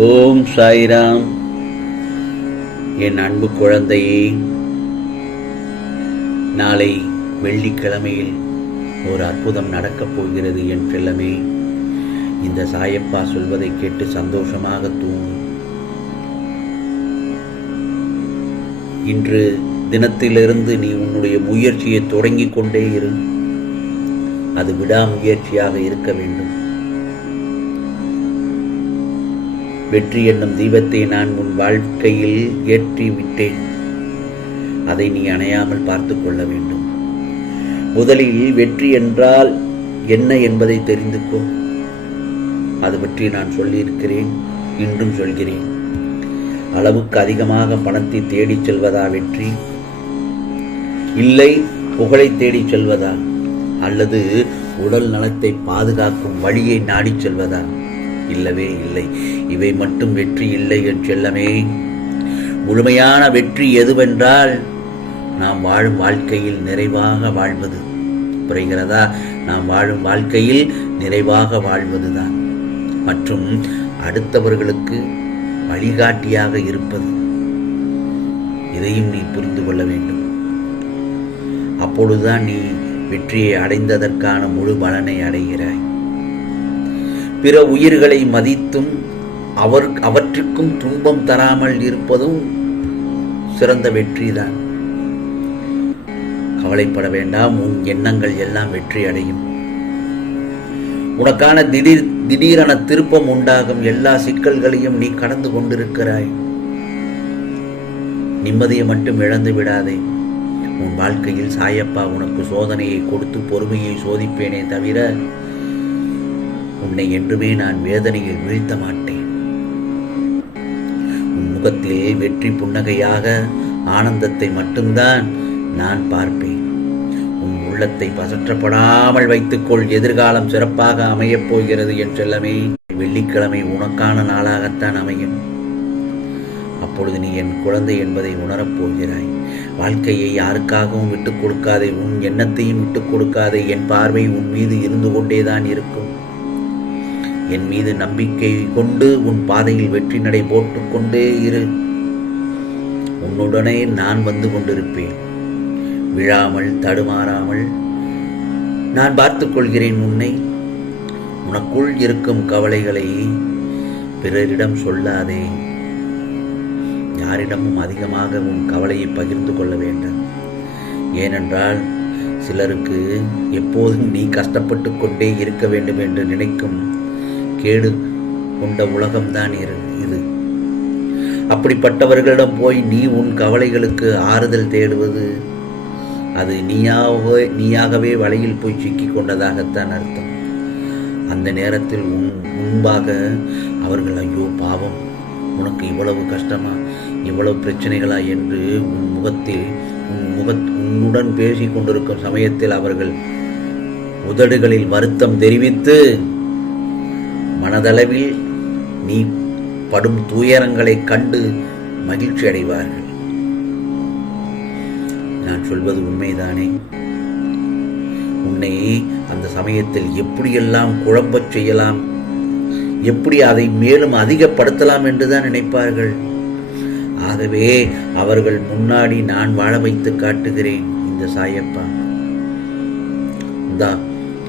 ஓம் சாய்ராம். என் அன்பு குழந்தையே நாளை வெள்ளிக்கிழமையில் ஒரு அற்புதம் நடக்கப் போகிறது என் பிள்ளமே இந்த சாயப்பா சொல்வதை கேட்டு சந்தோஷமாக தூங்கு. இன்று தினத்திலிருந்து நீ உன்னுடைய முயற்சியை தொடங்கிக் கொண்டே இரு. அது விடாமுயற்சியாக இருக்க வேண்டும். வெற்றி என்னும் தீபத்தை நான் உன் வாழ்க்கையில் ஏற்றி விட்டேன் அதை நீ அணையாமல் பார்த்து கொள்ள வேண்டும். முதலில் வெற்றி என்றால் என்ன என்பதை தெரிந்து அது பற்றி நான் சொல்லியிருக்கிறேன் இன்றும் சொல்கிறேன். அளவுக்கு அதிகமாக பணத்தை தேடிச் செல்வதா வெற்றி? இல்லை புகழை தேடிச் செல்வதா? அல்லது உடல் நலத்தை பாதுகாக்கும் வழியை நாடிச் செல்வதா? இல்லவே இல்லை. இவை மட்டும் வெற்றி இல்லை என்றெல்லமே. முழுமையான வெற்றி எதுவென்றால் நாம் வாழும் வாழ்க்கையில் நிறைவாக வாழ்வது. புரிகிறதா? நாம் வாழும் வாழ்க்கையில் நிறைவாக வாழ்வதுதான். மற்றும் அடுத்தவர்களுக்கு வழிகாட்டியாக இருப்பது. இதையும் நீ புரிந்து கொள்ள வேண்டும். அப்பொழுதுதான் நீ வெற்றியை அடைந்ததற்கான முழு பலனை அடைகிறாய். பிற உயிர்களை மதித்தும் அவர் அவற்றுக்கும் துன்பம் தராமல் இருப்பதும் சிறந்த வெற்றிதான். கவலைப்பட வேண்டாம் உன் எண்ணங்கள் எல்லாம் வெற்றி அடையும். உனக்கான திடீர் திடீரென திருப்பம் உண்டாகும் எல்லா சிக்கல்களையும் நீ கடந்து கொண்டிருக்கிறாய். நிம்மதியை மட்டும் இழந்து விடாதே. உன் வாழ்க்கையில் சாயப்பா உனக்கு சோதனையை கொடுத்து பொறுமையை சோதிப்பேனே தவிர உன்னை என்றுமே நான் வேதனையில் வீழ்த்த மாட்டேன். உன் முகத்தில் வெற்றி புன்னகையாக ஆனந்தத்தை மட்டும்தான் நான் பார்ப்பேன். உன் உள்ளத்தை பசற்றப்படாமல் வைத்துக்கொள் எதிர்காலம் சிறப்பாக அமையப் போகிறது என் செல்லமே. வெள்ளிக்கிழமை உனக்கான நாளாகத்தான் அமையும். அப்பொழுது நீ என் குழந்தை என்பதை உணரப் போகிறாய். வாழ்க்கையை யாருக்காகவும் விட்டுக் கொடுக்காதே உன் எண்ணத்தையும் விட்டுக் கொடுக்காதே என் பார்வை உன் மீது இருந்து கொண்டேதான் இருக்கும். என் மீது நம்பிக்கை கொண்டு உன் பாதையில் வெற்றி நடை போட்டுக்கொண்டே இரு. உன்னுடனே நான் வந்து கொண்டிருப்பேன். விழாமல் தடுமாறாமல் நான் பார்த்துக் கொள்கிறேன் உன்னை. உனக்குள் இருக்கும் கவலைகளை பிறரிடம் சொல்லாதே. யாரிடமும் அதிகமாக உன் கவலையை பகிர்ந்து கொள்ள வேண்டாம். ஏனென்றால் சிலருக்கு எப்போதும் நீ கஷ்டப்பட்டு கொண்டே இருக்க வேண்டும் என்று நினைக்கும் கேடு கொண்ட உலகம்தான் இரு இது. அப்படிப்பட்டவர்களிடம் போய் நீ உன் கவலைகளுக்கு ஆறுதல் தேடுவது அது நீயாகவே நீயாகவே வலையில் போய் சிக்கிக் கொண்டதாகத்தான் அர்த்தம். அந்த நேரத்தில் உன் முன்பாக அவர்கள் ஐயோ பாவம் உனக்கு இவ்வளவு கஷ்டமா இவ்வளவு பிரச்சனைகளா? என்று உன் முகத்தில் உன் முக உன்னுடன் பேசி கொண்டிருக்கும் சமயத்தில் அவர்கள் உதடுகளில் வருத்தம் தெரிவித்து மனதளவில் நீ படும் துயரங்களை கண்டு மகிழ்ச்சி அடைவார்கள். நான் சொல்வது உண்மைதானே? உன்னை அந்த சமயத்தில் எப்படியெல்லாம் குழம்பச் செய்யலாம்? எப்படி அதை மேலும் அதிகப்படுத்தலாம் என்றுதான் நினைப்பார்கள்? ஆகவே அவர்கள் முன்னாடி நான் வாழ வைத்து காட்டுகிறேன் இந்த சாயப்பா. இந்தா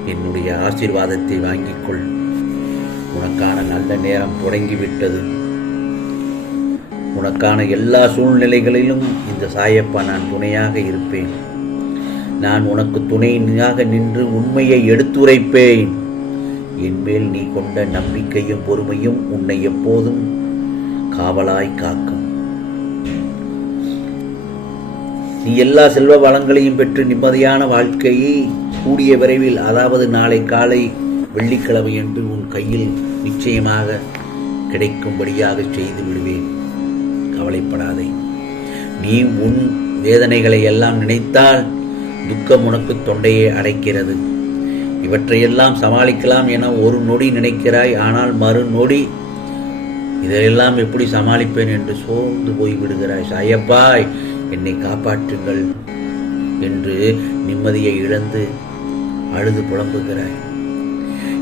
என்னுடைய ஆசீர்வாதத்தை வாங்கிக் கொள். உனக்கான நல்ல நேரம் தொடங்கிவிட்டது. உனக்கான எல்லா சூழ்நிலைகளிலும் இந்த சாயப்பா நான் துணையாக இருப்பேன். நான் உனக்கு துணையாக நின்று உண்மையை எடுத்துரைப்பேன். என்மேல் நீ கொண்ட நம்பிக்கையும் பொறுமையும் உன்னை எப்போதும் காவலாய் காக்கும். நீ எல்லா செல்வ வளங்களையும் பெற்று நிம்மதியான வாழ்க்கையை கூடிய விரைவில் அதாவது நாளை காலை வெள்ளிக்கிழமை என்று உன் கையில் நிச்சயமாக கிடைக்கும்படியாக செய்து விடுவேன். கவலைப்படாதே. நீ உன் வேதனைகளை எல்லாம் நினைத்தால் துக்கம் உனக்கு தொண்டையை அடைக்கிறது. இவற்றையெல்லாம் சமாளிக்கலாம் என ஒரு நொடி நினைக்கிறாய். ஆனால் மறு நொடி இதையெல்லாம் எப்படி சமாளிப்பேன் என்று சோர்ந்து போய் விடுகிறாய். சாயப்பாய் என்னை காப்பாற்றுங்கள் என்று நிம்மதியை இழந்து அழுது புலம்புகிறாய்.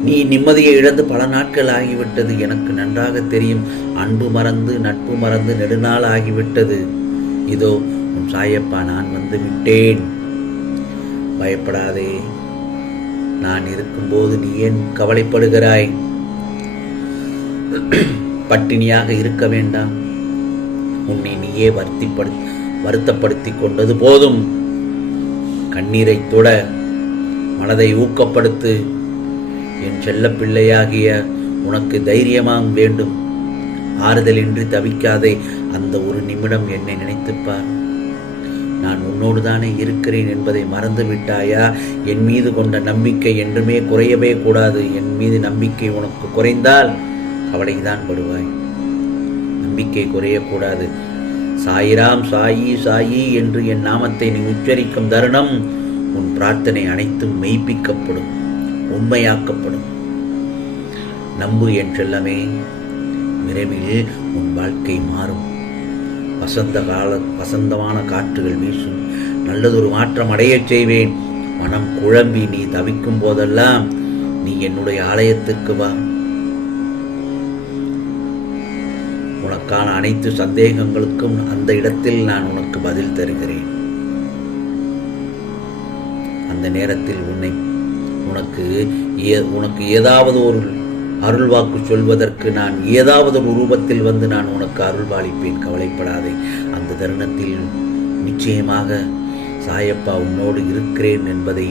நீ நிம்மதியை இழந்து பல நாட்கள் ஆகிவிட்டது. எனக்கு நன்றாக தெரியும். அன்பு மறந்து நட்பு மறந்து நெடுநாள் ஆகிவிட்டது. இதோ உன் சாயப்பா நான் வந்து விட்டேன். பயப்படாதே. நான் இருக்கும்போது நீ ஏன் கவலைப்படுகிறாய்? பட்டினியாக இருக்க வேண்டாம். உன்னை நீயே வருத்திப்படு வருத்தப்படுத்தி கொண்டது போதும். கண்ணீரை தொட மனதை ஊக்கப்படுத்து. என் செல்ல பிள்ளையாகிய உனக்கு தைரியமாம் வேண்டும். ஆறுதலின்றி தவிக்காதே அந்த ஒரு நிமிடம் என்னை நினைத்துப்பார். நான் உன்னோடு தானே இருக்கிறேன் என்பதை மறந்து விட்டாயா என் மீது கொண்ட நம்பிக்கை என்றுமே குறையவே கூடாது. என் மீது நம்பிக்கை உனக்கு குறைந்தால் கவலைதான் படுவாய். நம்பிக்கை குறையக்கூடாது. சாயிராம் சாயி சாயி என்று என் நாமத்தை நீ உச்சரிக்கும் தருணம் உன் பிரார்த்தனை அனைத்தும் மெய்ப்பிக்கப்படும். உண்மையாக்கப்படும். நம்பு என் செல்லமே விரைவில் உன் வாழ்க்கை மாறும். வசந்த கால வசந்தமான காற்றுகள் வீசும். நல்லதொரு மாற்றம் அடையச் செய்வேன். மனம் குழம்பி நீ தவிக்கும் போதெல்லாம் நீ என்னுடைய ஆலயத்துக்கு வா. உனக்கான அனைத்து சந்தேகங்களுக்கும் அந்த இடத்தில் நான் உனக்கு பதில் தருகிறேன். அந்த நேரத்தில் உன்னை உனக்கு ஏ உனக்கு ஏதாவது ஒரு அருள்வாக்கு சொல்வதற்கு நான் ஏதாவது ஒரு ரூபத்தில் வந்து நான் உனக்கு அருள்வாளிப்பேன். கவலைப்படாதே. அந்த தருணத்தில் நிச்சயமாக சாயப்பா உன்னோடு இருக்கிறேன் என்பதை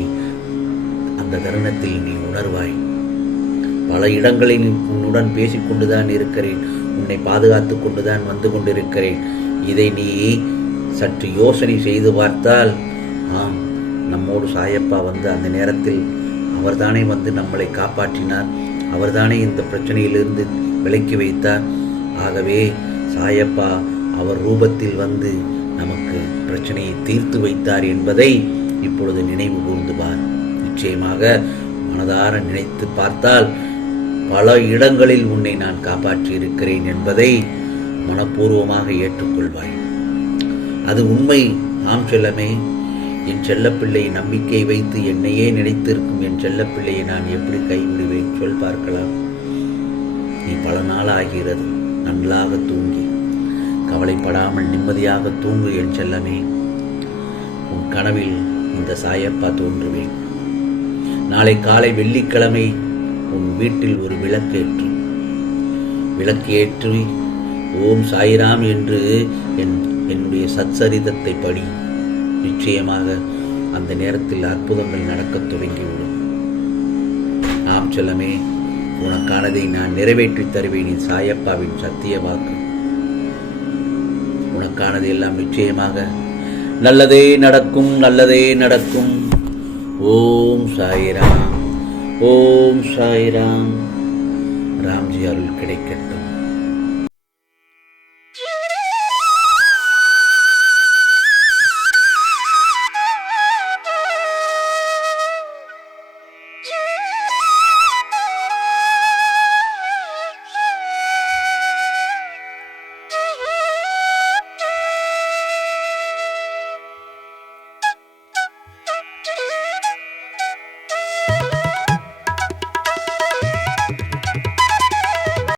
அந்த தருணத்தில் நீ உணர்வாய். பல இடங்களில் உன்னுடன் பேசிக்கொண்டுதான் இருக்கிறேன். உன்னை பாதுகாத்து கொண்டுதான் வந்து கொண்டிருக்கிறேன். இதை நீ சற்று யோசனை செய்து பார்த்தால் ஆம் நம்மோடு சாயப்பா வந்து அந்த நேரத்தில் அவர்தானே வந்து நம்மளை காப்பாற்றினார். அவர்தானே இந்த பிரச்சனையிலிருந்து விலக்கி வைத்தார். ஆகவே சாயப்பா அவர் ரூபத்தில் வந்து நமக்கு பிரச்சனையை தீர்த்து வைத்தார் என்பதை இப்பொழுது நினைவு கூர்ந்துவார். நிச்சயமாக மனதார நினைத்து பார்த்தால் பல இடங்களில் உன்னை நான் காப்பாற்றி இருக்கிறேன் என்பதை மனப்பூர்வமாக ஏற்றுக்கொள்வாய். அது உண்மை ஆம் செல்லமே. என் செல்லப்பிள்ளை நம்பிக்கை வைத்து என்னையே நினைத்திருக்கும் என் செல்லப்பிள்ளையை நான் எப்படி கைவிடுவேன்? சொல் பார்க்கலாம். நீ பல நாள் ஆகிறது. நன்றாக தூங்கி. கவலைப்படாமல் நிம்மதியாக தூங்கு என் செல்லமே. உன் கனவில் இந்த சாயப்பா தோன்றுவேன். நாளை காலை வெள்ளிக்கிழமை உன் வீட்டில் ஒரு விளக்கேற்று. விளக்கு ஏற்றி ஓம் சாய்ராம் என்று என் என்னுடைய சத்சரிதத்தை படி. நிச்சயமாக அந்த நேரத்தில் அற்புதங்கள் நடக்கத் தொடங்கிவிடும். ஆம் செல்லமே உனக்கானதை நான் நிறைவேற்றித் தருவேன் என் சாயப்பாவின் சத்திய வாக்கு. உனக்கானது எல்லாம் நிச்சயமாக நல்லதே நடக்கும் நல்லதே நடக்கும். ஓம் சாயிராம் ஓம் சாயிராம். ராம்ஜி அருள் கிடைக்கட்டும்.